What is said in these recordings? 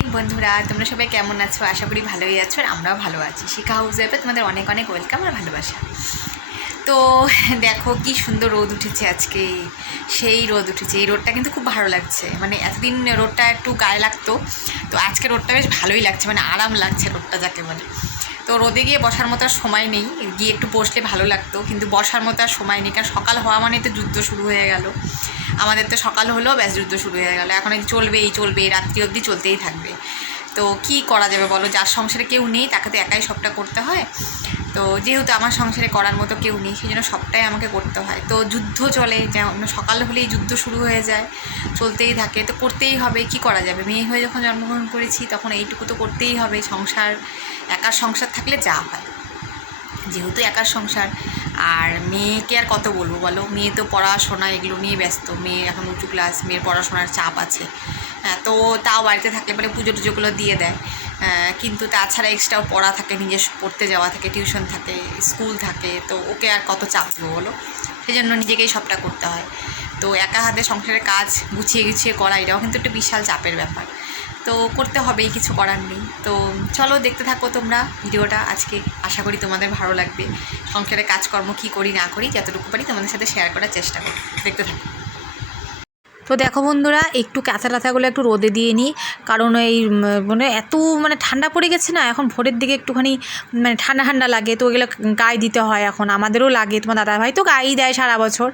Morning, বন্ধুরা। তোমরা সবাই কেমন আছো? আশা করি ভালোই আছো আর আমরাও ভালো আছি। শিখা হাউস ওয়েবে তোমাদের অনেক অনেক ওয়েলকাম আর ভালোবাসা। তো দেখো কি সুন্দর রোদ উঠেছে আজকে। সেই রোদ উঠেছে। এই রোদটা কিন্তু খুব ভালো লাগছে। মানে এতদিন রোদটা একটু গায়ে লাগতো। তো আজকে রোদটা বেশ ভালোই লাগছে। মানে আরাম লাগছে রোডটা যাকে বলে। তো রোদে গিয়ে বসার মতো আর সময় নেই। গিয়ে একটু বসলে ভালো লাগতো, কিন্তু বসার মতো আর সময় নেই, কারণ সকাল হওয়া মানে তো যুদ্ধ শুরু হয়ে গেল। আমাদের তো সকাল হলেও ব্যাস যুদ্ধ শুরু হয়ে গেল। এখন চলবেই চলবে রাত্রি অবধি চলতেই থাকবে। তো কি করা যাবে বলো? যার সংসারে কেউ নেই, তাকে তো একাই সবটা করতে হয়। তো যেহেতু আমার সংসারে করার মতো কেউ নেই, সেই জন্য সবটাই আমাকে করতে হয়। তো যুদ্ধ চলে যেমন সকাল হলেই যুদ্ধ শুরু হয়ে যায়, চলতেই থাকে। তো করতেই হবে, কি করা যাবে? মেয়ে হয়ে যখন জন্মগ্রহণ করেছি, তখন এইটুকু তো করতেই হবে। সংসার, একার সংসার থাকলে যা হয়। যেহেতু একার সংসার, আর মেয়েকে আর কত বলব বলো? মেয়ে তো পড়াশোনা, এগুলো নিয়ে ব্যস্ত। মেয়ে এখন উঁচু ক্লাস মেয়ের পড়াশোনার চাপ আছে। তো তাও বাড়িতে থাকলে মানে পুজো টুজোগুলো দিয়ে দেয়। কিন্তু তাছাড়া এক্সট্রাও পড়া থাকে, নিজের পড়তে যাওয়া থাকে টিউশন থাকে স্কুল থাকে, তো ওকে আর কত চাপ দেবো বলো? সেই জন্য নিজেকেই সবটা করতে হয়। তো একা হাতে সংসারের কাজ গুছিয়ে গুছিয়ে করা, এটাও কিন্তু একটা বিশাল চাপের ব্যাপার। তো করতে হবেই, কিছু করার নেই। তো চলো দেখতে থাকো তোমরা ভিডিওটা। আজকে আশা করি তোমাদের ভালো লাগবে। সংসারে কাজকর্ম কী করি, না করি, যতটুকু পারি তোমাদের সাথে শেয়ার করার চেষ্টা করি দেখতে থাকো। তো দেখো বন্ধুরা, একটু কাঁথা টাথাগুলো একটু রোদে দিয়ে নিই। কারণ এই মানে এত মানে ঠান্ডা পড়ে গেছে না, এখন ভোরের দিকে একটুখানি মানে ঠান্ডা ঠান্ডা লাগে। তো ওগুলো গায়ে দিতে হয় এখন, আমাদেরও লাগে। তোমার দাদা ভাই তো গায়েই দেয় সারা বছর,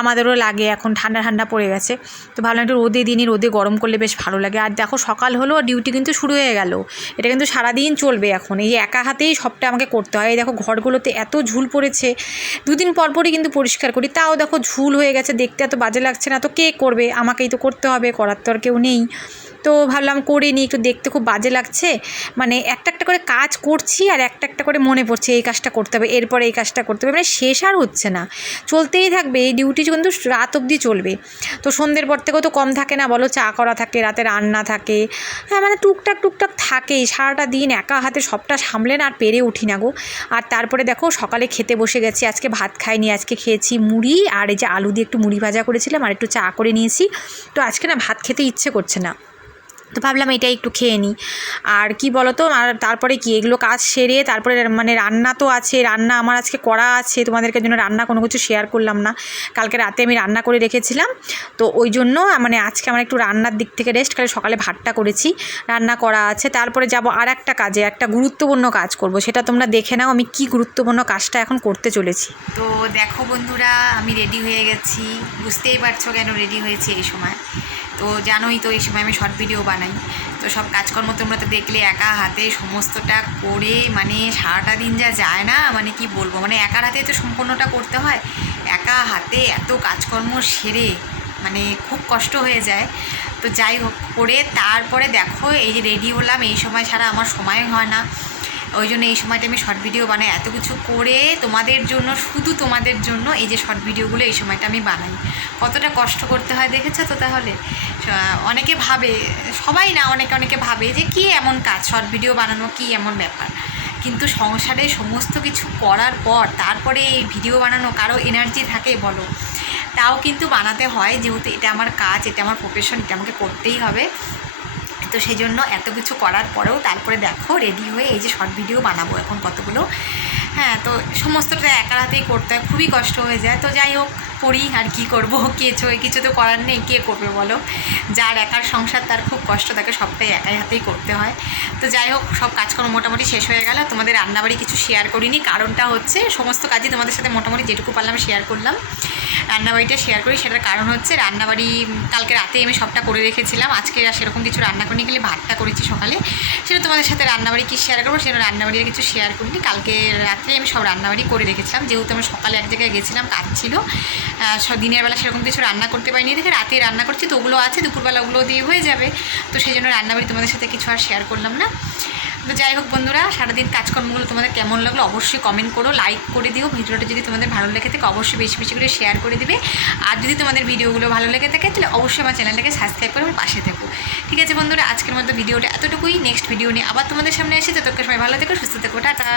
আমাদেরও লাগে এখন, ঠান্ডা ঠান্ডা পড়ে গেছে। তো ভাবলাম একটু রোদে দিয়ে নিই, রোদে গরম করলে বেশ ভালো লাগে। আর দেখো সকাল হলো ডিউটি কিন্তু শুরু হয়ে গেল। এটা কিন্তু সারাদিন চলবে এখন। এই একা হাতেই সবটা আমাকে করতে হয়। এই দেখো ঘরগুলোতে এত ঝুল পড়েছে। দুদিন পর পরই কিন্তু পরিষ্কার করি। তাও দেখো ঝুল হয়ে গেছে, দেখতে এত বাজে লাগছে না। তো কে করবে? আমাকেই তো করতে হবে, করার তো আর কেউ নেই। তো ভাবলাম করিনি, একটু দেখতে খুব বাজে লাগছে। মানে একটা করে কাজ করছি আর একটা একটা করে মনে পড়ছে, এই কাজটা করতে হবে, এরপরে এই কাজটা করতে হবে মানে শেষ আর হচ্ছে না। চলতেই থাকবে, এই ডিউটি কিন্তু রাত অবধি চলবে। তো সন্ধ্যের পর থেকেও তো কম থাকে না, বলো চা করা থাকে, রাতে রান্না থাকে। হ্যাঁ মানে টুকটাক টুকটাক থাকেই, সারাটা দিন একা হাতে সবটা সামলে না আর পেরে উঠি না গো। আর তারপরে দেখো, সকালে খেতে বসে গেছি, আজকে ভাত খাইনি, আজকে খেয়েছি মুড়ি, আর এই যে আলু দিয়ে একটু মুড়ি ভাজা করেছিলাম, আর একটু চা করে নিয়েছি। তো আজকে না ভাত খেতে ইচ্ছে করছে না। তো ভাবলাম এটাই একটু খেয়ে নিই। আর কি বলো তো আর তারপরে কি, এগুলো কাজ সেরে তারপরে মানে রান্না তো আছে, রান্না আমার আজকে করা আছে, তোমাদেরকে জন্য রান্না কোনো কিছু শেয়ার করলাম না। কালকে রাতে আমি রান্না করে রেখেছিলাম, তো ওই জন্য মানে আজকে আমার একটু রান্নার দিক থেকে রেস্ট কালে সকালে ভাতটা করেছি, রান্না করা আছে। তারপরে যাব আর একটা কাজে, একটা গুরুত্বপূর্ণ কাজ করব, সেটা তোমরা দেখে নাও আমি কি গুরুত্বপূর্ণ কাজটা এখন করতে চলেছি। তো দেখো বন্ধুরা, আমি রেডি হয়ে গেছি, বুঝতেই পারছ কেন রেডি হয়েছে এই সময়। তো জানোই তো এই সময় আমি শর্ট ভিডিও বানাই। তো সব কাজকর্ম তোমরা তো দেখলে একা হাতে সমস্তটা করে মানে সারাটা দিন যা যায় না মানে কি বলব? মানে একার হাতে তো সম্পূর্ণটা করতে হয়। একা হাতে এত কাজকর্ম সেরে মানে খুব কষ্ট হয়ে যায়। তো যাই হোক, করে তারপরে দেখো, এই যে রেডি হলাম এই সময় ছাড়া আমার সময় হয় না। ওই জন্য এই সময়টা আমি শর্ট ভিডিও বানাই। এত কিছু করে তোমাদের জন্য, শুধু তোমাদের জন্য এই যে শর্ট ভিডিওগুলো এই সময়টা আমি বানাই। কতটা কষ্ট করতে হয় দেখেছ তো তাহলে? অনেকে ভাবে, সবাই না অনেকে অনেকে ভাবে যে কি এমন কাজ শর্ট ভিডিও বানানো কি এমন ব্যাপার? কিন্তু সংসারে সমস্ত কিছু করার পর, তারপরে এই ভিডিও বানানো কারও এনার্জি থাকে বলো। তাও কিন্তু বানাতে হয়, যেহেতু এটা আমার কাজ, এটা আমার প্রফেশন এটা আমাকে করতেই হবে। তো সেই জন্য এত কিছু করার পরেও তারপরে দেখো রেডি হয়ে এই যে শর্ট ভিডিও বানাবো এখন কতগুলো। হ্যাঁ তো সমস্তটা একার হাতেই করতে হয়, খুবই কষ্ট হয়ে যায়। তো যাই হোক করি আর কি করব? কে চো কিছু তো করার নেই, কে করবে বলো? যার একার সংসার, তার খুব কষ্ট, তাকে সবটাই একাই হাতেই করতে হয়। তো যাই হোক, সব কাজকর্ম মোটামুটি শেষ হয়ে গেল। তোমাদের রান্নাবাড়ি কিছু শেয়ার করিনি। কারণটা হচ্ছে, সমস্ত কাজই তোমাদের সাথে মোটামুটি যেটুকু পারলাম শেয়ার করলাম। রান্নাবাড়িটা শেয়ার করি, সেটার কারণ হচ্ছে রান্নাবাড়ি, কালকে রাতে আমি সবটা করে রেখেছিলাম। আজকে আর সেরকম কিছু রান্না করিনি গেলে ভাতটা করেছি সকালে। সেটা তোমাদের সাথে রান্নাবাড়ি কী শেয়ার করব, সেটা রান্নাবাড়ির কিছু শেয়ার করিনি। কালকে রাত্রে আমি সব রান্নাবাড়ি করে রেখেছিলাম। যেহেতু আমি সকালে এক জায়গায় গেছিলাম, কাজ ছিল। দিনের বেলা সেরকম কিছু রান্না করতে পারিনি। দেখে রাতে রান্না করছি, তো ওগুলো আছে, দুপুরবেলা ওগুলো দিয়ে হয়ে যাবে। তো সেই জন্য রান্নাবাড়ি তোমাদের সাথে কিছু আর শেয়ার করলাম না। তো যাই হোক বন্ধুরা, সারাদিন কাজকর্মগুলো তোমাদের কেমন লাগল অবশ্যই কমেন্ট করো লাইক করে দিও। ভিডিওটা যদি তোমাদের ভালো লেগে থাকে, অবশ্যই বেশি বেশি করে শেয়ার করে দিবে। আর যদি তোমাদের ভিডিওগুলো ভালো লেগে থাকে, তাহলে অবশ্যই আমার চ্যানেলটাকে সাবস্ক্রাইব করে আমার পাশে থেকো। ঠিক আছে বন্ধুরা, আজকের মতো ভিডিওটা এতটুকুই। নেক্সট ভিডিও নিয়ে আবার তোমাদের সামনে এসে ততক্ষণ সবাই ভালো থেকো, সুস্থ থেকো, টাটা।